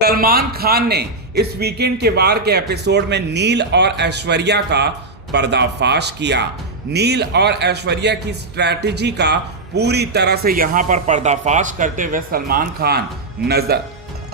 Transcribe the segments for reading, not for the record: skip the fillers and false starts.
सलमान खान ने इस वीकेंड के वार के एपिसोड में नील और ऐश्वर्या का पर्दाफाश किया। नील और ऐश्वर्या की स्ट्रैटेजी का पूरी तरह से यहां पर पर्दाफाश करते हुए सलमान खान नजर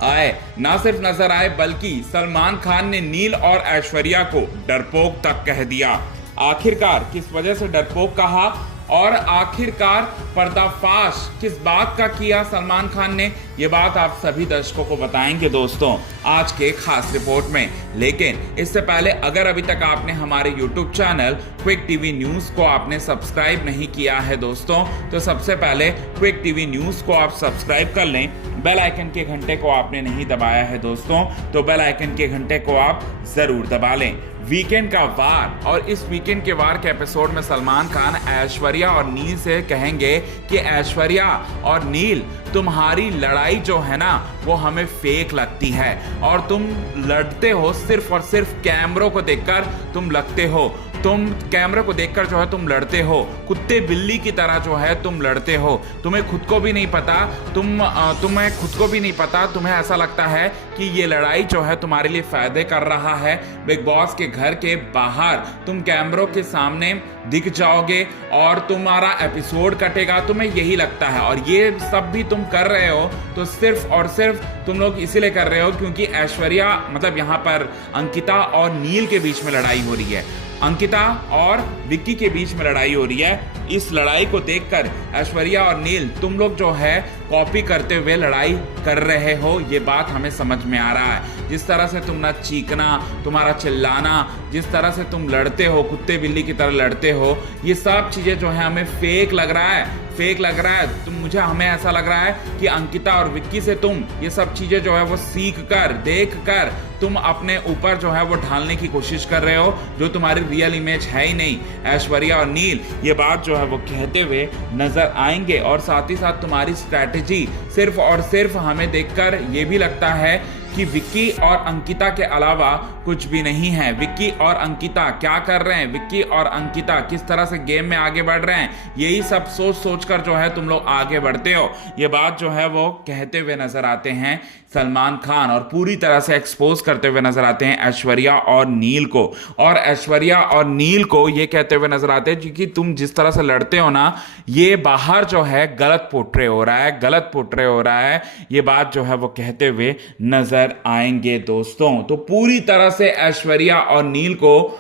आए। ना सिर्फ नजर आए बल्कि सलमान खान ने नील और ऐश्वर्या को डरपोक तक कह दिया। आखिरकार किस वजह से डरपोक कहा और आखिरकार पर्दाफाश किस बात का किया सलमान खान ने, ये बात आप सभी दर्शकों को बताएंगे दोस्तों आज के खास रिपोर्ट में। लेकिन इससे पहले अगर अभी तक आपने हमारे YouTube channel quick TV news को आपने सब्सक्राइब नहीं किया है दोस्तों, तो सबसे पहले क्विक टीवी न्यूज को आप सब्सक्राइब कर लें। बेल आइकन के घंटे को आपने नहीं दबाया है दोस्तों, तो बेल आइकन के घंटे को आप जरूर दबा लें। वीकेंड का वार, और इस वीकेंड के वार के एपिसोड में सलमान खान ऐश्वर्या और नील से कहेंगे कि ऐश्वर्या और नील, तुम्हारी लड़ाई जो है ना वो हमें फेक लगती है और तुम लड़ते हो सिर्फ और सिर्फ कैमरों को देखकर तुम लगते हो। तुम कैमरे को देखकर जो है तुम लड़ते हो, कुत्ते बिल्ली की तरह जो है तुम लड़ते हो। तुम्हें खुद को भी नहीं पता, तुम्हें खुद को भी नहीं पता, तुम्हें ऐसा लगता है कि ये लड़ाई जो है तुम्हारे लिए फायदे कर रहा है। बिग बॉस के घर के बाहर तुम कैमरों के सामने दिख जाओगे और तुम्हारा एपिसोड कटेगा, तुम्हें यही लगता है। और ये सब भी तुम कर रहे हो तो सिर्फ और सिर्फ तुम लोग इसीलिए कर रहे हो क्योंकि ऐश्वर्या मतलब यहाँ पर अंकिता और नील के बीच में लड़ाई हो रही है, अंकिता और विक्की के बीच में लड़ाई हो रही है। इस लड़ाई को देखकर ऐश्वर्या और नील तुम लोग जो है कॉपी करते हुए लड़ाई कर रहे हो, ये बात हमें समझ में आ रहा है। जिस तरह से तुम ना चीखना, तुम्हारा चिल्लाना, जिस तरह से तुम लड़ते हो कुत्ते बिल्ली की तरह लड़ते हो, ये सब चीजें जो है हमें फेक लग रहा है, फेक लग रहा है। हमें ऐसा लग रहा है कि अंकिता और विक्की से तुम ये सब चीजें जो है वो सीख कर देख कर तुम अपने ऊपर जो है वो ढालने की कोशिश कर रहे हो, जो तुम्हारी रियल इमेज है ही नहीं। ऐश्वर्या और नील ये बात जो है वो कहते हुए नजर आएंगे और साथ ही साथ तुम्हारी स्ट्रैटेजी सिर्फ और सिर्फ हमें देखकर ये भी लगता है कि विक्की और अंकिता के अलावा कुछ भी नहीं है। विक्की और अंकिता क्या कर रहे हैं, विक्की और अंकिता किस तरह से गेम में आगे बढ़ रहे हैं, यही सब सोच सोच कर जो है तुम लोग आगे बढ़ते हो, ये बात जो है वो कहते हुए नजर आते हैं सलमान खान और पूरी तरह से एक्सपोज करते हुए नजर आते हैं ऐश्वर्या और नील को। और ऐश्वर्या और नील को ये कहते हुए नजर आते हैं क्योंकि तुम जिस तरह से लड़ते हो ना, ये बाहर जो है गलत पोर्ट्रे हो रहा है, गलत पोर्ट्रे हो रहा है, ये बात जो है वो कहते हुए नजर आएंगे दोस्तों। तो पूरी तरह से ऐश्वर्या और नील को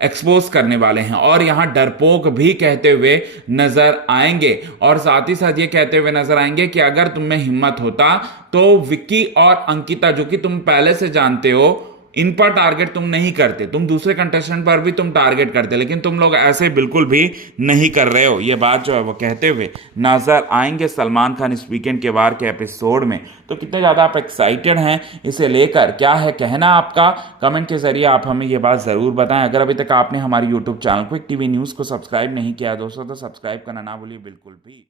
एक्सपोज करने वाले हैं और यहां डरपोक भी कहते हुए नजर आएंगे और साथ ही साथ ये कहते हुए नजर आएंगे कि अगर तुम में हिम्मत होता तो विक्की और अंकिता, जो कि तुम पहले से जानते हो, इन पर टारगेट तुम नहीं करते, तुम दूसरे कंटेस्टेंट पर भी तुम टारगेट करते, लेकिन तुम लोग ऐसे बिल्कुल भी नहीं कर रहे हो। ये बात जो है वो कहते हुए नजर आएंगे सलमान खान इस वीकेंड के वार के एपिसोड में। तो कितने ज़्यादा आप एक्साइटेड हैं इसे लेकर, क्या है कहना आपका, कमेंट के जरिए आप हमें ये बात ज़रूर बताएं। अगर अभी तक आपने हमारी YouTube channel quick TV news को सब्सक्राइब नहीं किया दोस्तों, तो सब्सक्राइब करना ना भूलिए बिल्कुल भी।